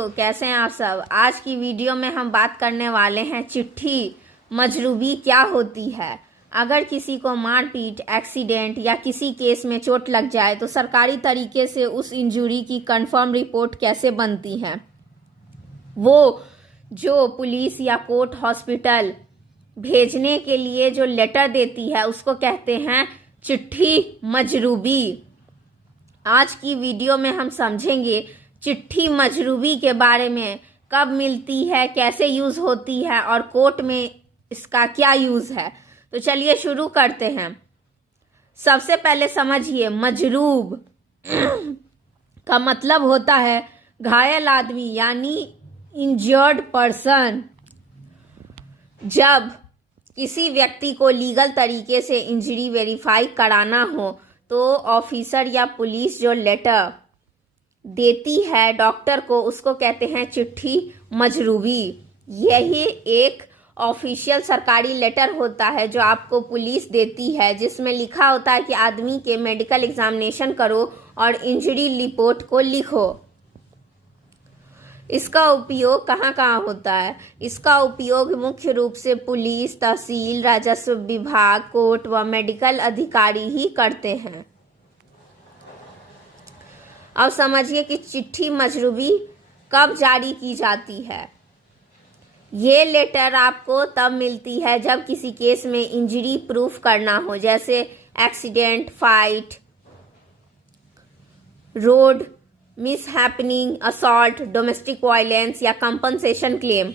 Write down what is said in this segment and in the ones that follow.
तो कैसे हैं आप सब। आज की वीडियो में हम बात करने वाले हैं चिट्ठी मजरूबी क्या होती है। अगर किसी को मारपीट, एक्सीडेंट या किसी केस में चोट लग जाए तो सरकारी तरीके से उस इंजरी की कंफर्म रिपोर्ट कैसे बनती है। वो जो पुलिस या कोर्ट हॉस्पिटल भेजने के लिए जो लेटर देती है उसको कहते हैं चिट्ठी मजरूबी। आज की वीडियो में हम समझेंगे चिट्ठी मजरूबी के बारे में, कब मिलती है, कैसे यूज होती है और कोर्ट में इसका क्या यूज है। तो चलिए शुरू करते हैं। सबसे पहले समझिए, मजरूब का मतलब होता है घायल आदमी यानी इंजर्ड पर्सन। जब किसी व्यक्ति को लीगल तरीके से इंजरी वेरीफाई कराना हो तो ऑफिसर या पुलिस जो लेटर देती है डॉक्टर को उसको कहते हैं चिट्ठी मजरूबी। यही एक ऑफिशियल सरकारी लेटर होता है जो आपको पुलिस देती है, जिसमें लिखा होता है कि आदमी के मेडिकल एग्जामिनेशन करो और इंजरी रिपोर्ट को लिखो। इसका उपयोग कहाँ कहाँ होता है? इसका उपयोग मुख्य रूप से पुलिस, तहसील, राजस्व विभाग, कोर्ट व मेडिकल अधिकारी ही करते हैं। अब समझिए कि चिट्ठी मजरूबी कब जारी की जाती है। ये लेटर आपको तब मिलती है जब किसी केस में इंजरी प्रूफ करना हो, जैसे accident, fight, road mishappening, assault, domestic violence या कंपनसेशन क्लेम।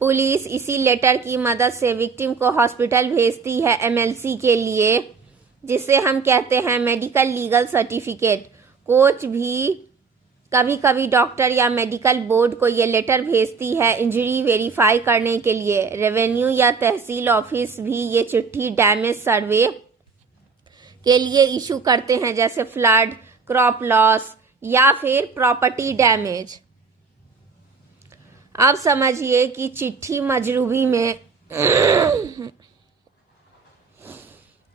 पुलिस इसी लेटर की मदद से विक्टिम को हॉस्पिटल भेजती है एमएलसी के लिए, जिसे हम कहते हैं मेडिकल लीगल सर्टिफिकेट। कोर्ट भी कभी कभी डॉक्टर या मेडिकल बोर्ड को ये लेटर भेजती है इंजरी वेरीफाई करने के लिए। रेवेन्यू या तहसील ऑफिस भी ये चिट्ठी डैमेज सर्वे के लिए इशू करते हैं, जैसे फ्लड, क्रॉप लॉस या फिर प्रॉपर्टी डैमेज। अब समझिए कि चिट्ठी मजरूबी में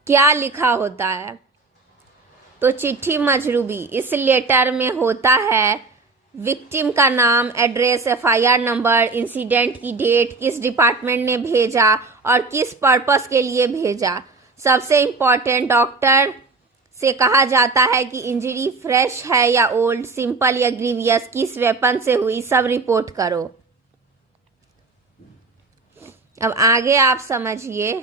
क्या लिखा होता है। तो चिट्ठी मजरूबी, इस लेटर में होता है विक्टिम का नाम, एड्रेस, एफआईआर नंबर, इंसिडेंट की डेट, किस डिपार्टमेंट ने भेजा और किस पर्पस के लिए भेजा। सबसे इम्पोर्टेंट, डॉक्टर से कहा जाता है कि इंजरी फ्रेश है या ओल्ड, सिंपल या ग्रीवियस, किस वेपन से हुई, सब रिपोर्ट करो। अब आगे आप समझिए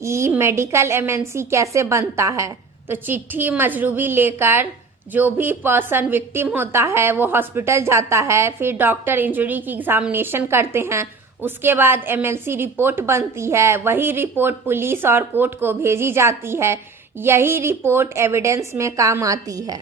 कि मेडिकल एमएनसी कैसे बनता है। तो चिट्ठी मजरूबी लेकर जो भी पर्सन विक्टिम होता है वो हॉस्पिटल जाता है, फिर डॉक्टर इंजरी की एग्जामिनेशन करते हैं, उसके बाद एमएलसी रिपोर्ट बनती है। वही रिपोर्ट पुलिस और कोर्ट को भेजी जाती है। यही रिपोर्ट एविडेंस में काम आती है।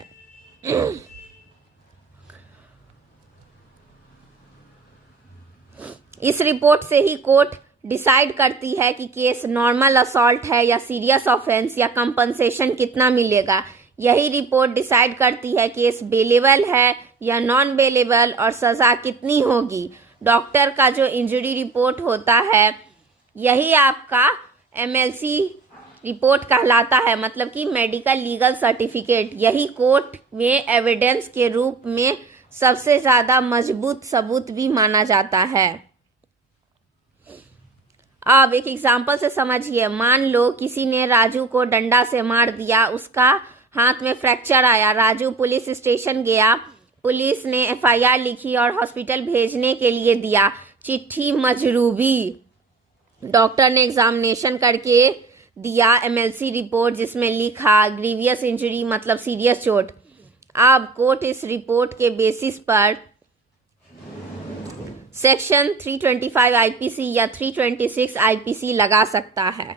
इस रिपोर्ट से ही कोर्ट डिसाइड करती है कि केस नॉर्मल असॉल्ट है या सीरियस ऑफेंस या कंपनसेशन कितना मिलेगा। यही रिपोर्ट डिसाइड करती है केस बेलेबल है या नॉन बेलेबल और सजा कितनी होगी। डॉक्टर का जो इंजरी रिपोर्ट होता है यही आपका एमएलसी रिपोर्ट कहलाता है, मतलब कि मेडिकल लीगल सर्टिफिकेट। यही कोर्ट में एविडेंस के रूप में सबसे ज़्यादा मजबूत सबूत भी माना जाता है। अब एक एग्जाम्पल से समझिए। मान लो किसी ने राजू को डंडा से मार दिया, उसका हाथ में फ्रैक्चर आया। राजू पुलिस स्टेशन गया, पुलिस ने एफआईआर लिखी और हॉस्पिटल भेजने के लिए दिया चिट्ठी मजरूबी। डॉक्टर ने एग्जामिनेशन करके दिया एमएलसी रिपोर्ट जिसमें लिखा ग्रीवियस इंजरी, मतलब सीरियस चोट। अब कोर्ट इस रिपोर्ट के बेसिस पर सेक्शन 325 आईपीसी या 326 आईपीसी लगा सकता है।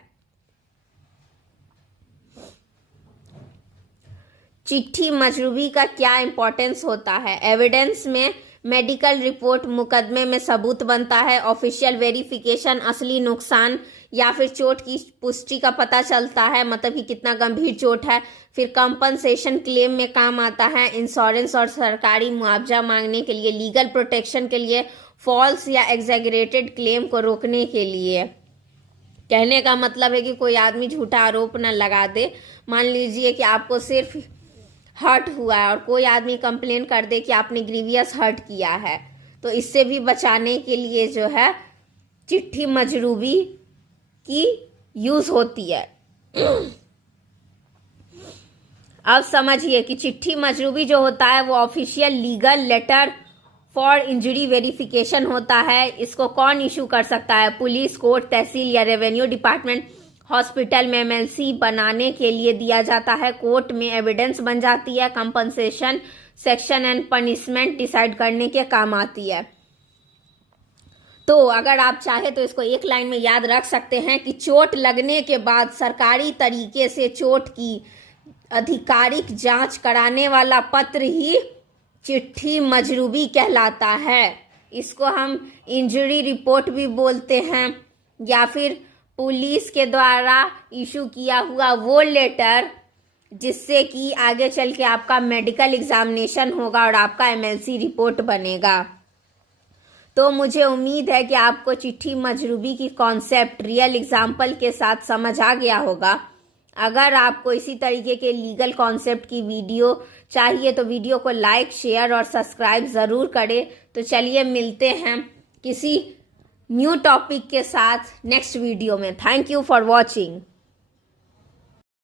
चिट्ठी मजरूबी का क्या इंपॉर्टेंस होता है? एविडेंस में मेडिकल रिपोर्ट मुकदमे में सबूत बनता है। ऑफिशियल वेरिफिकेशन, असली नुकसान या फिर चोट की पुष्टि का पता चलता है, मतलब कि कितना गंभीर चोट है। फिर कंपनसेशन क्लेम में काम आता है, इंश्योरेंस और सरकारी मुआवजा मांगने के लिए, लीगल प्रोटेक्शन के लिए, फॉल्स या एग्जैगरेटेड क्लेम को रोकने के लिए। कहने का मतलब है कि कोई आदमी झूठा आरोप न लगा दे। मान लीजिए कि आपको सिर्फ हर्ट हुआ है और कोई आदमी कंप्लेन कर दे कि आपने ग्रीवियस हर्ट किया है, तो इससे भी बचाने के लिए जो है चिट्ठी मजरूबी की यूज होती है। अब समझिए कि चिट्ठी मजरूबी जो होता है वो official legal letter for injury verification होता है। इसको कौन इशू कर सकता है? पुलिस, कोर्ट, तहसील या रेवेन्यू डिपार्टमेंट। हॉस्पिटल में एमएलसी बनाने के लिए दिया जाता है। कोर्ट में एविडेंस बन जाती है। Compensation, section and punishment decide करने के काम आती है। तो अगर आप चाहे तो इसको एक लाइन में याद रख सकते हैं कि चोट लगने के बाद सरकारी तरीके से चोट की आधिकारिक जांच कराने वाला पत्र ही चिट्ठी मजरूबी कहलाता है। इसको हम इंजरी रिपोर्ट भी बोलते हैं, या फिर पुलिस के द्वारा इशू किया हुआ वो लेटर जिससे कि आगे चल के आपका मेडिकल एग्जामिनेशन होगा और आपका एमएलसी रिपोर्ट बनेगा। तो मुझे उम्मीद है कि आपको चिट्ठी मजरूबी की कॉन्सेप्ट रियल एग्जाम्पल के साथ समझ आ गया होगा। अगर आपको इसी तरीके के लीगल कॉन्सेप्ट की वीडियो चाहिए तो वीडियो को लाइक, शेयर और सब्सक्राइब ज़रूर करें। तो चलिए मिलते हैं किसी न्यू टॉपिक के साथ नेक्स्ट वीडियो में। Thank you for watching.